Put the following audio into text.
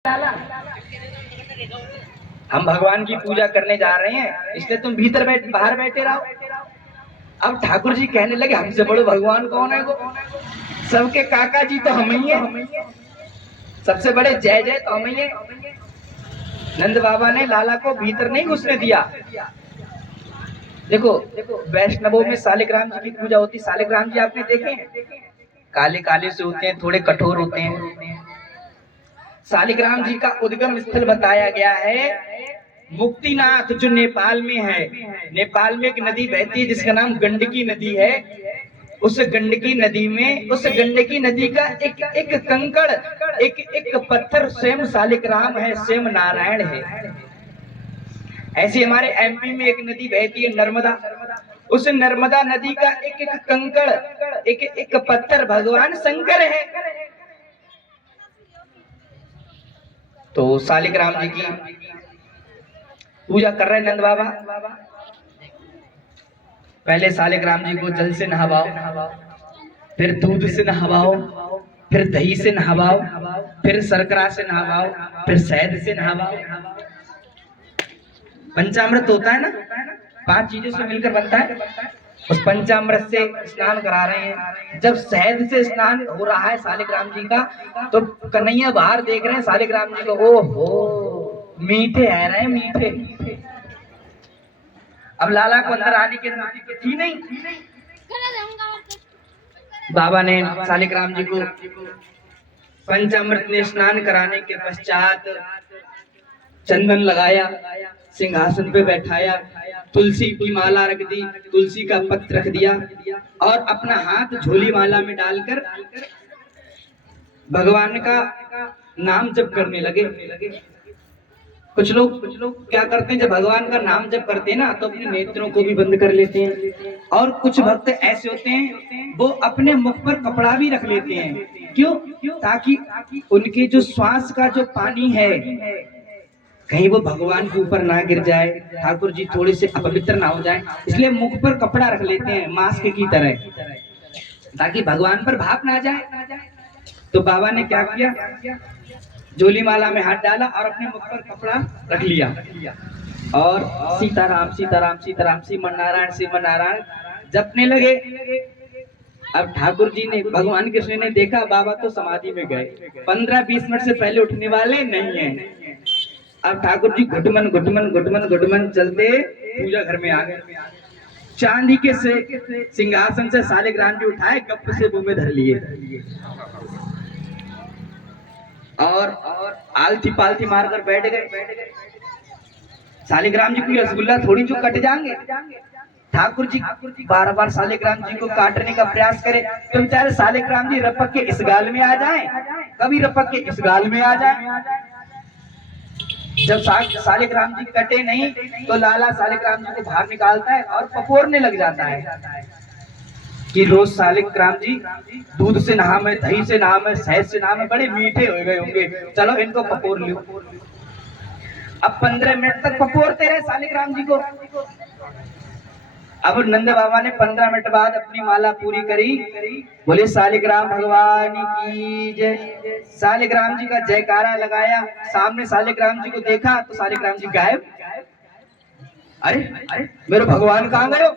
हम भगवान की पूजा करने जा रहे हैं, इसलिए तुम भीतर बाहर बैठे रहो। अब ठाकुर जी कहने लगे, हमसे बड़े भगवान कौन है? सबके काका जी तो हम ही हैं, सबसे बड़े जय जय तो हम ही हैं। नंद बाबा ने लाला को भीतर नहीं घुसने दिया। देखो वैष्णवों में सालिग्राम जी की पूजा होती। सालिग्राम जी आपने देखे हैं? काले काले से होते हैं, थोड़े कठोर होते हैं। सालिग्राम जी का उद्गम स्थल बताया गया है मुक्तिनाथ, जो नेपाल में है। नेपाल में एक नदी बहती है जिसका नाम गंडकी नदी है। उस गंडकी नदी में, उस गंडकी नदी का एक एक कंकड़, एक एक पत्थर स्वयं सालिग्राम है, स्वयं नारायण है। ऐसे हमारे एमपी में एक नदी बहती है नर्मदा। उस नर्मदा नदी का एक एक कंकड़, एक एक पत्थर भगवान शंकर है। तो सालिग्राम जी की पूजा कर रहे नंद बाबा। पहले सालिग्राम जी को जल से नहवाओ, फिर दूध से नहवाओ, फिर दही से नहवाओ, फिर शर्करा से नहवाओ, फिर शहद से नहवाओ। पंचामृत होता है ना, 5 चीजों से मिलकर बनता है। उस पंचामृत से स्नान करा रहे हैं। जब शहद से स्नान हो रहा है सालिग्राम जी का, तो कन्हैया बाहर देख रहे हैं सालिग्राम जी को। ओहो, मीठे है रहे मीठे। अब लाला को अंदर आने की अनुमति थी नहीं। बाबा ने सालिग्राम जी को पंचामृत में स्नान कराने के पश्चात चंदन लगाया, सिंहासन पे बैठाया, तुलसी की माला रख दी, तुलसी का पत्र रख दिया और अपना हाथ झोली माला में डालकर भगवान का नाम जप करने लगे। कुछ लोग क्या करते हैं, जब भगवान का नाम जप करते हैं ना, तो अपने नेत्रों को भी बंद कर लेते हैं। और कुछ भक्त ऐसे होते हैं, वो अपने मुख पर कपड़ा भी रख लेते हैं। क्यों? ताकि उनके जो श्वास का जो पानी है, कहीं वो भगवान के ऊपर ना गिर जाए, ठाकुर जी थोड़े से अपवित्र ना हो जाए, इसलिए मुख पर कपड़ा रख लेते हैं मास्क की तरह, ताकि भगवान पर भाप ना जाए। तो बाबा ने क्या किया, झोली माला में हाथ डाला और अपने मुख पर कपड़ा रख लिया और सीताराम सीताराम सीताराम, श्रीमन नारायण श्रीमन नारायण जपने लगे। अब ठाकुर जी ने, भगवान कृष्ण ने देखा बाबा तो समाधि में गए, 15-20 मिनट से पहले उठने वाले नहीं है। अब ठाकुर जी घुटमन घुटमन घुटमन घुटमन चलते पूजा घर में आ गए। चांदी के से सिंहासन से सालिग्राम जी उठाए, गप से मुंह में धर लिए और आलती पालती मारकर बैठ गए। सालिग्राम जी को रसगुल्ला थोड़ी जो कट जाएंगे। ठाकुर जी बार बार सालिग्राम जी को काटने का प्रयास करे, तो बेचारे सालिग्राम जी रपक के इस गाल में आ जाए, कभी रपक के इस गाल में आ जाए। जब सालिग्राम जी कटे नहीं, तो लाला सालिग्राम जी को बाहर निकालता है और पपोरने लग जाता है कि रोज सालिग्राम जी दूध से नहा में, दही से नहा में, शहद से नहा में, बड़े मीठे हो गए होंगे, चलो इनको पपोर लो। अब 15 मिनट तक पपोरते रहे सालिग्राम जी को। अब नंद बाबा ने 15 मिनट बाद अपनी माला पूरी करी, बोले सालिग्राम भगवान की जय। सालिग्राम जी का जयकारा लगाया, सामने सालिग्राम जी को देखा तो सालिग्राम जी गायब। अरे मेरे भगवान कहाँ गए?